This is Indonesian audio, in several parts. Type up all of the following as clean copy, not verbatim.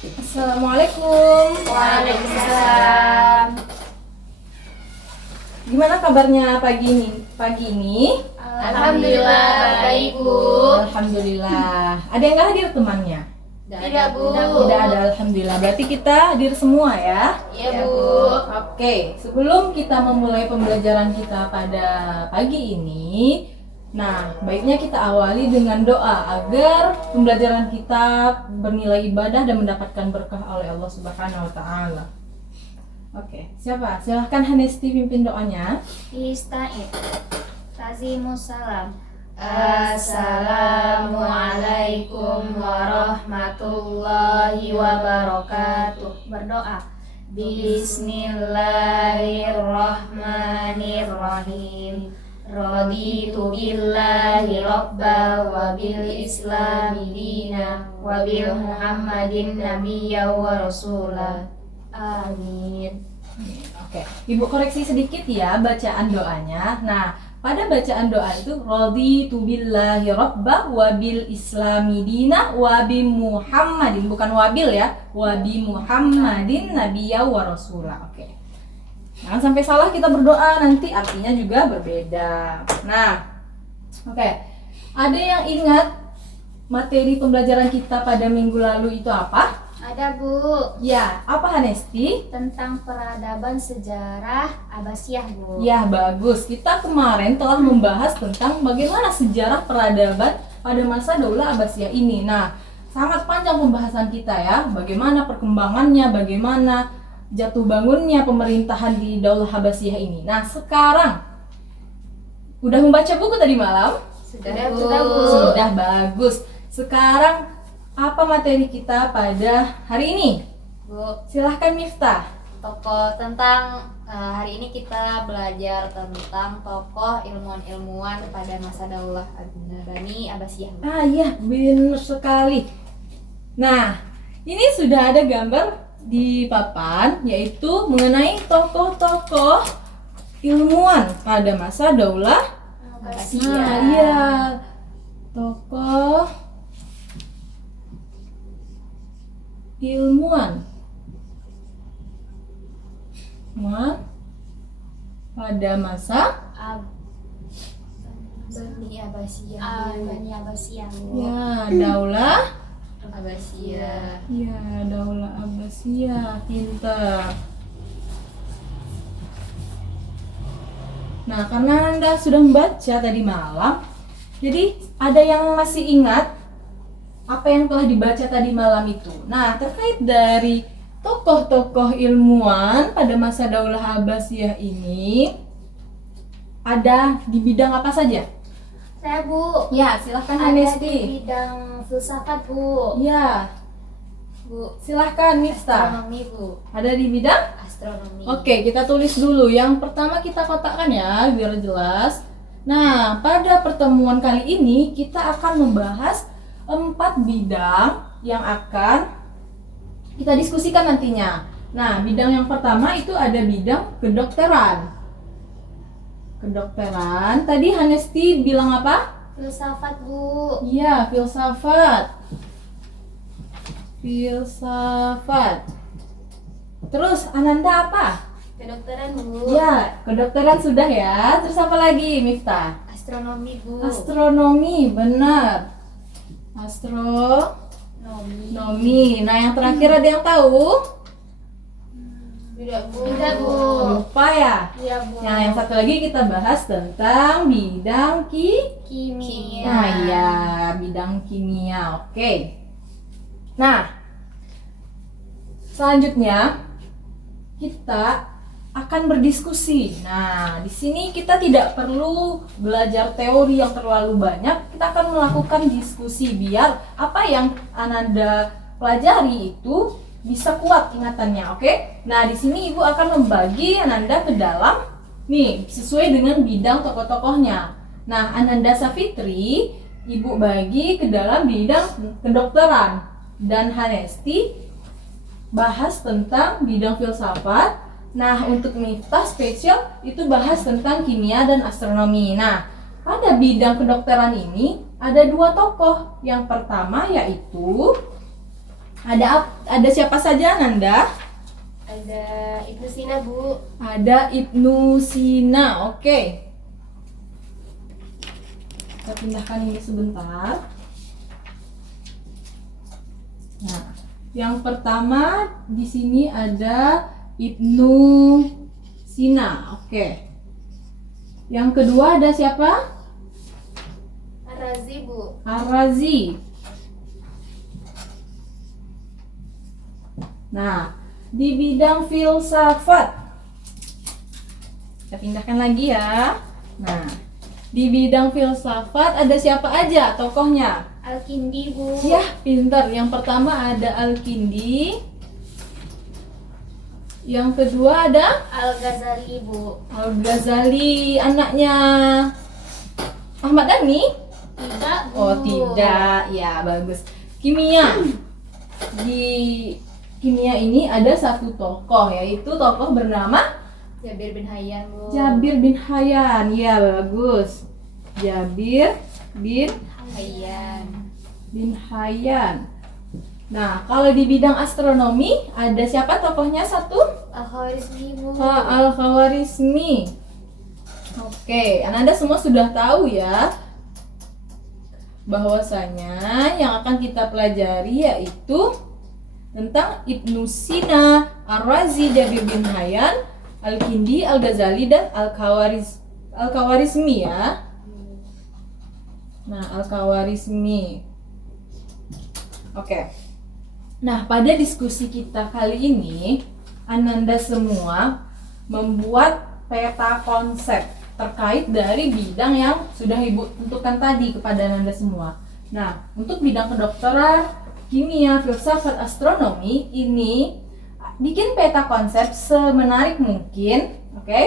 Assalamualaikum. Waalaikumsalam. Gimana kabarnya pagi ini? Alhamdulillah baik, Bu. Alhamdulillah. Ada yang nggak hadir temannya? Tidak, Bu. Tidak ada. Alhamdulillah. Berarti kita hadir semua ya. Iya, Bu. Oke. Sebelum kita memulai pembelajaran kita pada pagi ini, nah baiknya kita awali dengan doa agar pembelajaran kita bernilai ibadah dan mendapatkan berkah oleh Allah Subhanahu Wa Taala. Oke, siapa? Silahkan Hanesti pimpin doanya. Ista'id. Tazimussalam. Assalamualaikum warahmatullahi wabarakatuh. Berdoa. Bismillahirrahmanirrahim. Raditu billahi rabba wa bil islami dina wa bil muhammadin nabiyya wa rasula. Amin. Oke, Ibu koreksi sedikit ya bacaan doanya. Nah, pada bacaan doa itu raditu billahi rabbah wa bil islami dina wa bi Muhammadin, bukan wabil ya, wa bi Muhammadin nabiyya wa rasula. Oke. Jangan sampai salah kita berdoa, nanti artinya juga berbeda. Nah, oke. Ada yang ingat materi pembelajaran kita pada minggu lalu itu apa? Ada, Bu. Ya, apa Hanesti? Tentang peradaban sejarah Abbasiyah, Bu. Ya, bagus. Kita kemarin telah membahas tentang bagaimana sejarah peradaban pada masa Daulah Abbasiyah ini. Nah, sangat panjang pembahasan kita ya. Bagaimana perkembangannya, bagaimana jatuh bangunnya pemerintahan di Daulah Abbasiyah ini. Nah, sekarang udah membaca buku tadi malam? Sudah, Bu. Sudah, bagus. Sekarang apa materi kita pada hari ini? Bu, Silahkan Miftah. tokoh tentang hari ini kita belajar tentang tokoh ilmuwan-ilmuwan pada masa Daulah Bani Abbasiyah. Bu. Ah iya, benar sekali. Nah, ini sudah ada gambar di papan, yaitu mengenai tokoh-tokoh ilmuwan pada masa Daulah Abbasiyah. Nah, iya. Tokoh ilmuwan pada masa Bani Abbasiyah. Bani Abbasiyah, Bu. ya Daulah Abbasiyah. ya Daulah Abbasiyah. Pintar. Nah, karena Anda sudah membaca tadi malam, jadi ada yang masih ingat apa yang telah dibaca tadi malam itu. Nah, terkait dari tokoh-tokoh ilmuwan pada masa Daulah Abbasiyah ini, ada di bidang apa saja? Saya, Bu. Ya, silahkan Ada di Hanesti. bidang filsafat, Bu. Ya, Bu, silahkan Miftah. astronomi, Bu. Ada di bidang? Astronomi. Oke, kita tulis dulu. Yang pertama kita kotakkan ya, biar jelas. Nah, pada pertemuan kali ini kita akan membahas 4 bidang yang akan kita diskusikan nantinya. Nah, bidang yang pertama itu ada bidang kedokteran. Kedokteran, tadi Hanesti bilang apa? Filsafat, Bu. Iya, filsafat. Filsafat. Terus Ananda apa? Kedokteran, Bu. Ya, kedokteran sudah ya. Terus apa lagi, Miftah? Astronomi, Bu. Astronomi, benar. Astronomi. Nah, yang terakhir ada yang tahu? Tidak, Bu. Tidak, Bu. Lupa ya? Iya, Bu. Nah, yang satu lagi kita bahas tentang bidang Kimia. Nah, ya, bidang kimia. Oke. Nah, selanjutnya kita akan berdiskusi. Nah, di sini kita tidak perlu belajar teori yang terlalu banyak. Kita akan melakukan diskusi biar apa yang Ananda pelajari itu bisa kuat ingatannya, oke? Nah, di sini Ibu akan membagi Ananda ke dalam nih, sesuai dengan bidang tokoh-tokohnya. Nah, Ananda Safitri Ibu bagi ke dalam bidang kedokteran dan Hanesti bahas tentang bidang filsafat. Nah, untuk Miftah spesial itu bahas tentang kimia dan astronomi. Nah, pada bidang kedokteran ini ada 2 tokoh. Yang pertama yaitu Ada siapa saja Ananda? Ada Ibnu Sina, Bu. Ada Ibnu Sina. Oke. Kita pindahkan ini sebentar. Nah, yang pertama di sini ada Ibnu Sina. Oke. Yang kedua ada siapa? Ar-Razi, Bu. Ar-Razi. Nah, di bidang filsafat, kita pindahkan lagi ya. Nah, di bidang filsafat ada siapa aja tokohnya? Al-Kindi, Bu. Ya, pintar. Yang pertama ada Al-Kindi. Yang kedua ada Al-Ghazali, Bu. Al-Ghazali, anaknya Ahmad Dhani? Tidak, Bu. Oh, tidak. Ya, bagus. Kimia. Di kimia ini ada satu tokoh, yaitu tokoh bernama Jabir bin Hayyan, Bu. Jabir bin Hayyan. Ya, bagus. Jabir bin Hayyan. Nah, kalau di bidang astronomi ada siapa tokohnya satu? Al-Khawarizmi, Bu. Al-Khawarizmi. Oke, Anda semua sudah tahu ya bahwasanya yang akan kita pelajari yaitu tentang Ibnu Sina, Ar-Razi, Jabir bin Hayyan, Al-Kindi, Al-Ghazali, dan Al-Khawarizmi ya. Nah, Al-Khawarizmi. Oke. Nah, pada diskusi kita kali ini, Ananda semua membuat peta konsep terkait dari bidang yang sudah Ibu tentukan tadi kepada Ananda semua. Nah, untuk bidang kedokteran, kimia, filsafat, astronomi ini bikin peta konsep semenarik mungkin, oke?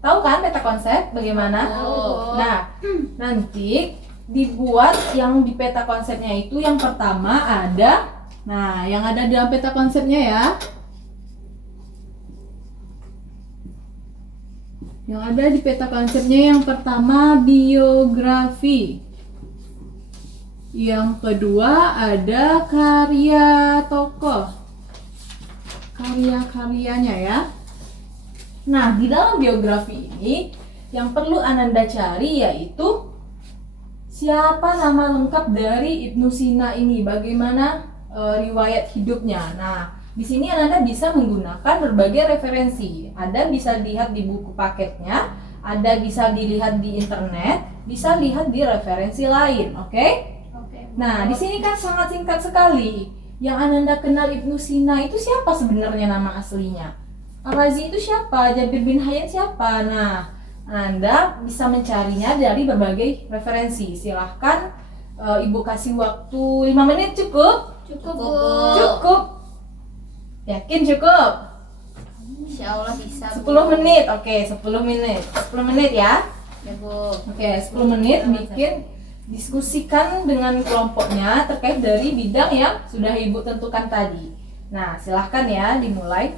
Tahu kan peta konsep bagaimana? Tahu. Nah, nanti dibuat yang di peta konsepnya itu yang pertama ada, nah yang ada dalam peta konsepnya ya. Yang ada di peta konsepnya yang pertama biografi. Yang kedua ada karya tokoh, karya-karyanya ya. Nah, di dalam biografi ini yang perlu Ananda cari yaitu siapa nama lengkap dari Ibnu Sina ini, bagaimana riwayat hidupnya. Nah, di sini Ananda bisa menggunakan berbagai referensi. Ada bisa dilihat di buku paketnya, ada bisa dilihat di internet, bisa lihat di referensi lain, oke? Nah, di sini kan sangat singkat sekali. Yang Ananda kenal Ibnu Sina itu siapa sebenarnya nama aslinya? Ar-Razi itu siapa? Jabir bin Hayyan siapa? Nah, Anda bisa mencarinya dari berbagai referensi. Silahkan Ibu kasih waktu 5 menit cukup? Cukup, Bu. Bu. Cukup. Yakin cukup? Insya Allah bisa, Bu. 10 menit. Oke, 10 menit. 10 menit ya. Ya, Bu. Oke, 10 menit bikin diskusikan dengan kelompoknya terkait dari bidang yang sudah Ibu tentukan tadi. Nah, silahkan ya dimulai.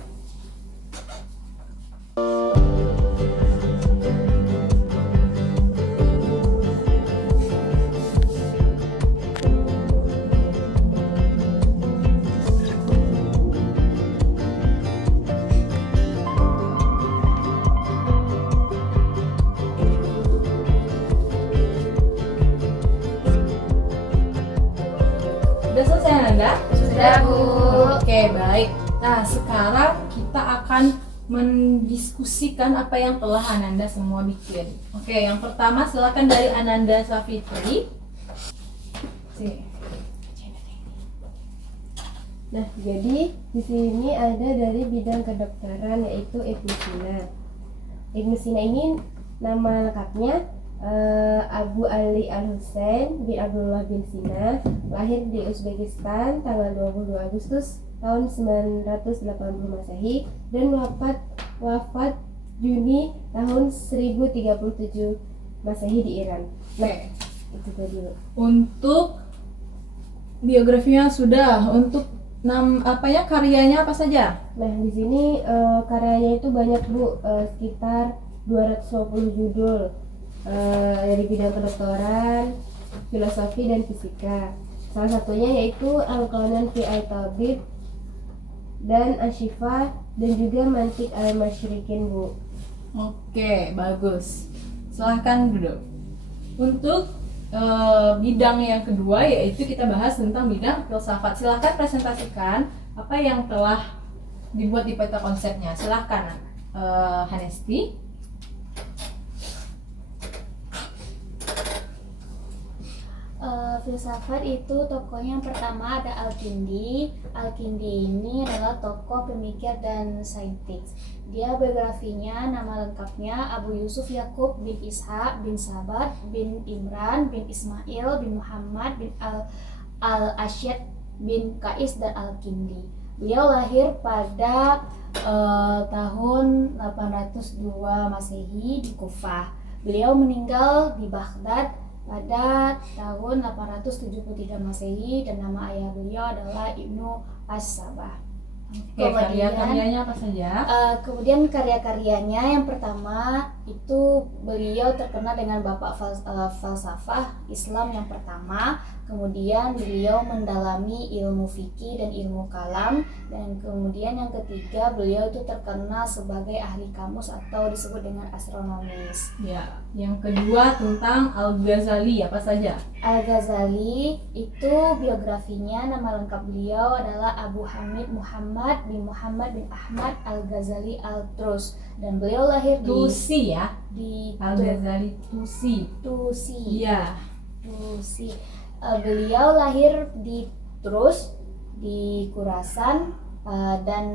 Sudah selesai Nanda? Sudah, Bu. Oke, baik. Nah, sekarang kita akan mendiskusikan apa yang telah Ananda semua bikin. Oke, yang pertama silakan dari Ananda Safitri. Sini. Nah, jadi di sini ada dari bidang kedokteran yaitu Ibnu Sina. Ibnu Sina ini nama lengkapnya Abu Ali Al-Husain bin Abdullah bin Sina, lahir di Uzbekistan tanggal 22 Agustus tahun 980 Masehi dan wafat Juni tahun 1037 Masehi di Iran. Oke. Itu tadi, Bu. Untuk biografinya sudah, untuk karyanya apa saja? Nah, di sini karyanya itu banyak, Bu, sekitar 220 judul dari bidang kedokteran, filosofi dan fisika. Salah satunya yaitu Al-Qanan fi Al-Tabib dan Ashifa dan juga Mantik Al-Masyrikin, Bu. Oke, bagus. Silahkan duduk. Untuk bidang yang kedua yaitu kita bahas tentang bidang filsafat. Silahkan presentasikan apa yang telah dibuat di peta konsepnya. Silahkan Hanesti. Filsafat itu tokohnya yang pertama ada Al-Kindi. Al-Kindi ini adalah tokoh pemikir dan saintis. Dia biografinya, nama lengkapnya Abu Yusuf Yakub bin Ishaq bin Sabat bin Imran bin Ismail bin Muhammad bin Al-Asyad bin Kais dan Al-Kindi. Beliau lahir pada tahun 802 Masehi di Kufah. Beliau meninggal di Baghdad pada tahun 873 Masehi dan nama ayah beliau adalah Ibnu As-Sabah. Oke, karya-karyanya apa saja? Kemudian karya-karyanya yang pertama itu beliau terkenal dengan bapak falsafah Islam yang pertama. Kemudian beliau mendalami ilmu fikih dan ilmu kalam, dan kemudian yang ketiga beliau itu terkenal sebagai ahli kamus atau disebut dengan astronomis. Ya, yang kedua tentang Al-Ghazali apa saja? Al-Ghazali itu biografinya, nama lengkap beliau adalah Abu Hamid Muhammad bin Ahmad Al-Ghazali Al-Trus, dan beliau lahir Tusi ya? di Al-Ghazali Tusi. Iya. Tusi. Beliau lahir di Trus di Khurasan, dan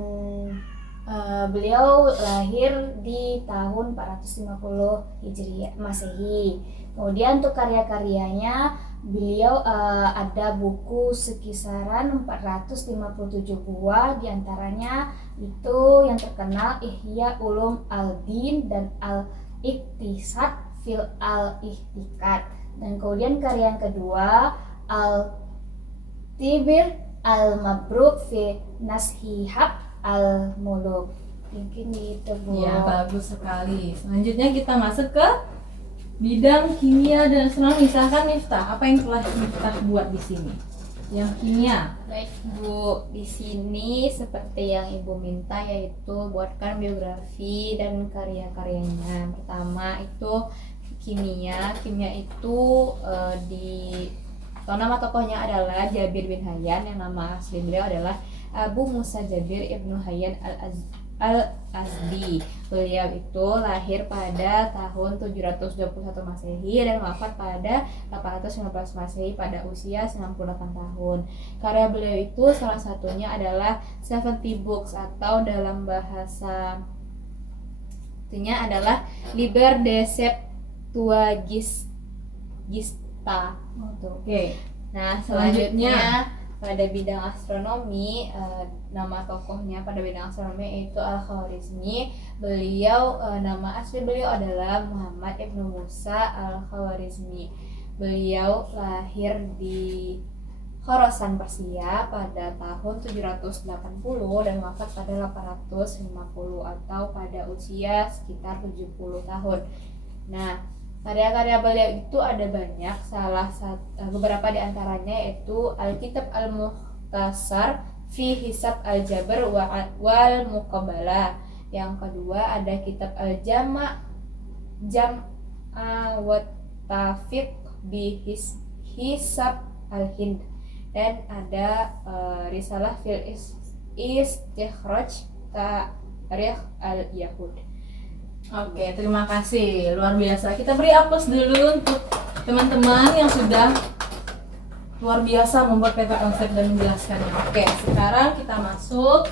beliau lahir di tahun 450 Hijriah Masehi. Kemudian untuk karya-karyanya beliau ada buku sekisaran 457 buah, diantaranya itu yang terkenal Ihya Ulum Al-Din dan Al-Iqtisad fil Al-Ihtiqad. Dan kemudian karya yang kedua Al-Tibir Al-Mabruk fi Nashihab Al-Muluk. Mungkin itu, Bu. Ya, bagus sekali. Selanjutnya kita masuk ke bidang kimia dan astronomi. Silahkan Miftah, apa yang telah Miftah buat di sini? Yang kimia. Baik Bu, di sini seperti yang Ibu minta yaitu buatkan biografi dan karya-karyanya. Pertama itu kimia itu nama tokohnya adalah Jabir bin Hayyan, yang nama asli beliau adalah Abu Musa Jabir Ibnu Hayyan Al-Azdi. Beliau itu lahir pada tahun 721 Masehi dan wafat pada 815 Masehi pada usia 98 tahun. Karya beliau itu salah satunya adalah 70 Books, atau dalam bahasa itunya adalah Liber de Septuaginta. Oke. Nah, selanjutnya pada bidang astronomi, nama tokohnya pada bidang astronomi yaitu Al-Khawarizmi. Beliau nama asli beliau adalah Muhammad Ibnu Musa Al-Khawarizmi. Beliau lahir di Khorasan Persia pada tahun 780 dan wafat pada 850 atau pada usia sekitar 70 tahun. Nah, karya-karya beliau itu ada banyak, beberapa di antaranya yaitu Al-Kitab Al-Mukhtasar fi Hisab Al-Jabr wal Muqabalah. Yang kedua ada kitab Al-Jam'a wa Tafiq bi Hisab Al-Hind, dan ada Risalah fil Istikhraj Tarikh Al-Yahud. Oke, terima kasih. Luar biasa. Kita beri aplaus dulu untuk teman-teman yang sudah luar biasa membuat peta konsep dan menjelaskannya. Oke, sekarang kita masuk.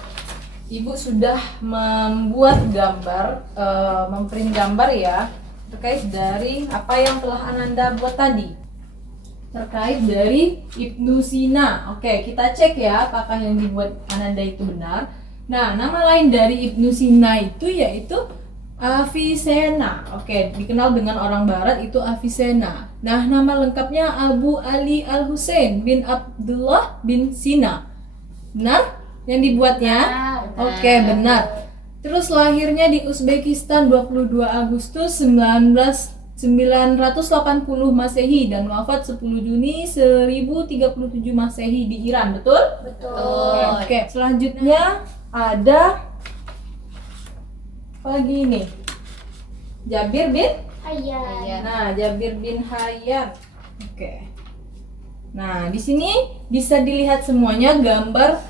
Ibu sudah membuat gambar, memprint gambar ya, terkait dari apa yang telah Ananda buat tadi. Terkait dari Ibnu Sina. Oke, kita cek ya apakah yang dibuat Ananda itu benar. Nah, nama lain dari Ibnu Sina itu yaitu Avicenna. Oke, dikenal dengan orang barat itu Avicenna. Nah, nama lengkapnya Abu Ali Al-Husain bin Abdullah bin Sina. Benar? Yang dibuatnya? Benar. Oke, benar. Terus lahirnya di Uzbekistan 22 Agustus 1919. 980 Masehi dan wafat 10 Juni 1037 Masehi di Iran, betul? Betul. Oke, selanjutnya ada apa lagi ini? Jabir bin Hayyan. Nah, Jabir bin Hayyan. Oke. Nah, di sini bisa dilihat semuanya gambar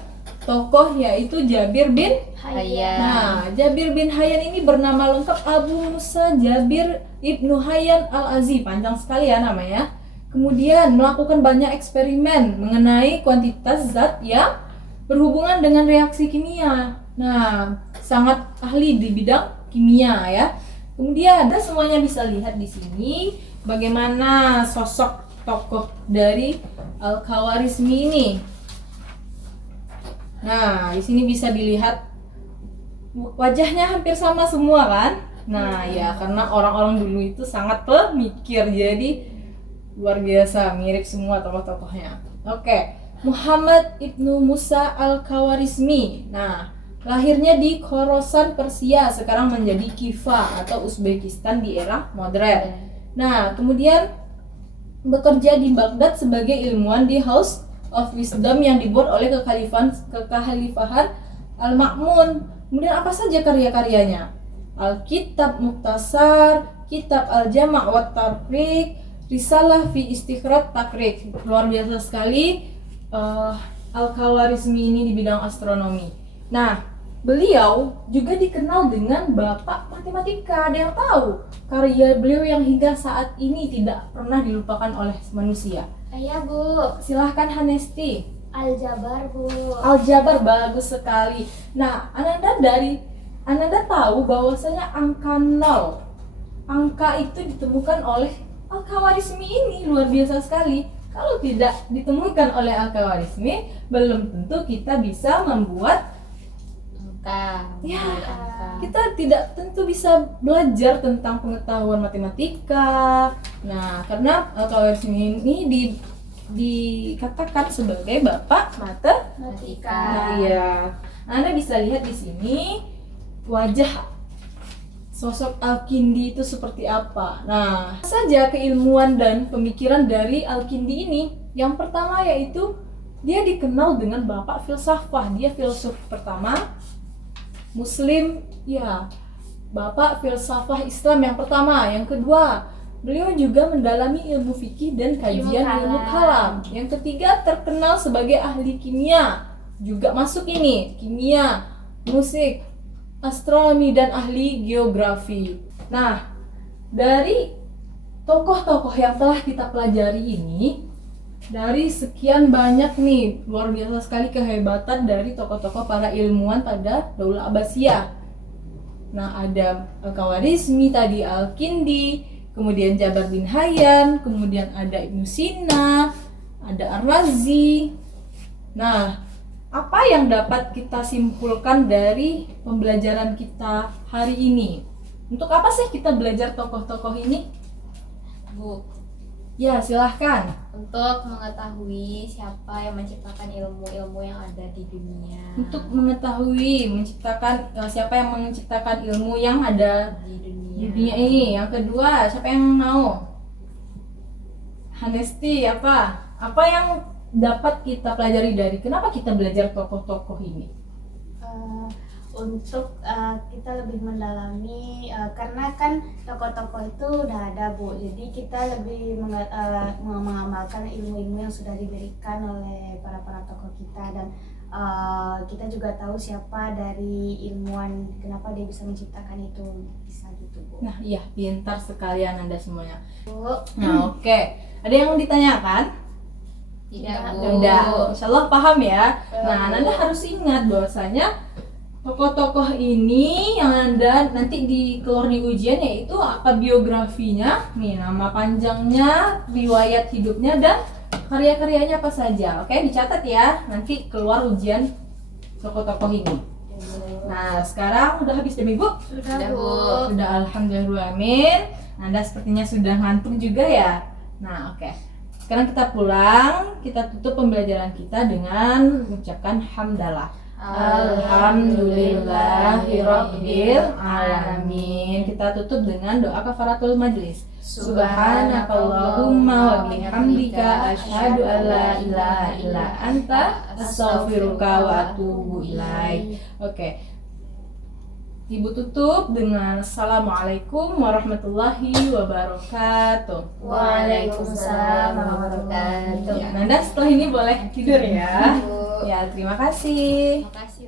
tokoh yaitu Jabir bin Hayyan. Nah, Jabir bin Hayyan ini bernama lengkap Abu Musa Jabir Ibnu Hayyan Al-Azi, panjang sekali ya namanya. Kemudian melakukan banyak eksperimen mengenai kuantitas zat yang berhubungan dengan reaksi kimia. Nah, sangat ahli di bidang kimia ya. Kemudian kita semuanya bisa lihat di sini bagaimana sosok tokoh dari Al-Khawarizmi ini. Nah, di sini bisa dilihat wajahnya hampir sama semua kan? Nah, ya karena orang-orang dulu itu sangat pemikir, jadi luar biasa mirip semua tokoh-tokohnya. Oke, Muhammad Ibnu Musa Al-Khawarizmi. Nah, lahirnya di Khorasan Persia, sekarang menjadi Kifa atau Uzbekistan di era modern. Nah, kemudian bekerja di Baghdad sebagai ilmuwan di House of Wisdom yang dibuat oleh kekhalifahan Al-Ma'mun. Kemudian apa saja karya-karyanya? Al-Kitab Mukhtasar, Kitab Al-Jama' wa Tafriq, Risalah fi Istikhraj Takrik. Luar biasa sekali Al-Khawarizmi ini di bidang astronomi. Nah, beliau juga dikenal dengan bapak matematika. Ada yang tahu karya beliau yang hingga saat ini tidak pernah dilupakan oleh manusia? Iya, Bu. Silahkan Hanesti. Aljabar, Bu. Aljabar, bagus sekali. Nah, Ananda tahu bahwasanya angka 0, angka itu ditemukan oleh Al-Khawarizmi ini, luar biasa sekali. Kalau tidak ditemukan oleh Al-Khawarizmi, belum tentu kita bisa membuat Angka. kita tidak tentu bisa belajar tentang pengetahuan matematika. Nah, karena Al-Khawarizmi ini dikatakan sebagai bapak matematika. Nah, iya. Anda bisa lihat di sini wajah sosok Al-Kindi itu seperti apa. Nah, apa saja keilmuan dan pemikiran dari Al-Kindi ini. Yang pertama yaitu dia dikenal dengan bapak filsafah. Dia filsuf pertama Muslim, ya, bapak filsafah Islam yang pertama. Yang kedua, beliau juga mendalami ilmu fikih dan kajian ilmu kalam. Yang ketiga, terkenal sebagai ahli kimia. Juga masuk ini, kimia, musik, astronomi, dan ahli geografi. Nah, dari tokoh-tokoh yang telah kita pelajari ini, dari sekian banyak nih, luar biasa sekali kehebatan dari tokoh-tokoh para ilmuwan pada Daulah Abbasiyah. Nah, ada Al-Khawarizmi tadi, Al-Kindi, kemudian Jabir bin Hayyan, kemudian ada Ibnu Sina, ada Ar-Razi. Nah, apa yang dapat kita simpulkan dari pembelajaran kita hari ini? Untuk apa sih kita belajar tokoh-tokoh ini? Bu, Ya, silahkan. untuk mengetahui siapa yang menciptakan ilmu-ilmu yang ada di dunia. Untuk mengetahui siapa yang menciptakan ilmu yang ada di di dunia. dunia ini. Yang kedua, siapa yang mau? Hanesti, apa yang dapat kita pelajari dari kenapa kita belajar tokoh-tokoh ini? Untuk kita lebih mendalami karena kan tokoh-tokoh itu udah ada, Bu, jadi kita lebih mengamalkan ilmu-ilmu yang sudah diberikan oleh para tokoh kita, dan kita juga tahu siapa dari ilmuwan, kenapa dia bisa menciptakan itu, bisa gitu, Bu. Nah, iya, pintar sekalian Anda semuanya. Bu, Nah, oke. Ada yang mau ditanyakan? Tidak, Tidak, Bu. Udah, insya Allah paham ya. Nah, Anda harus ingat bahwasanya tokoh-tokoh ini yang Anda nanti keluar di ujian yaitu apa biografinya, nih nama panjangnya, riwayat hidupnya, dan karya-karyanya apa saja. Oke, dicatat ya. Nanti keluar ujian tokoh-tokoh ini. Nah, sekarang udah habis jam Ibu? sudah, Sudah, Bu. Bu. Sudah, alhamdulillah, amin. Anda sepertinya sudah ngantuk juga ya. Nah, oke. Sekarang kita pulang, kita tutup pembelajaran kita dengan mengucapkan hamdalah. Alhamdulillahirabbil alamin. Kita tutup dengan doa kafaratul majlis. Subhanakallahumma wa bihamdika asyhadu an la ilaha illa anta astaghfiruka wa atubu ilaik. Oke. Ibu tutup dengan Assalamualaikum warahmatullahi wabarakatuh. Waalaikumsalam warahmatullahi wabarakatuh. Ya, Nanda setelah ini boleh tidur ya. Ya, terima kasih. Terima kasih.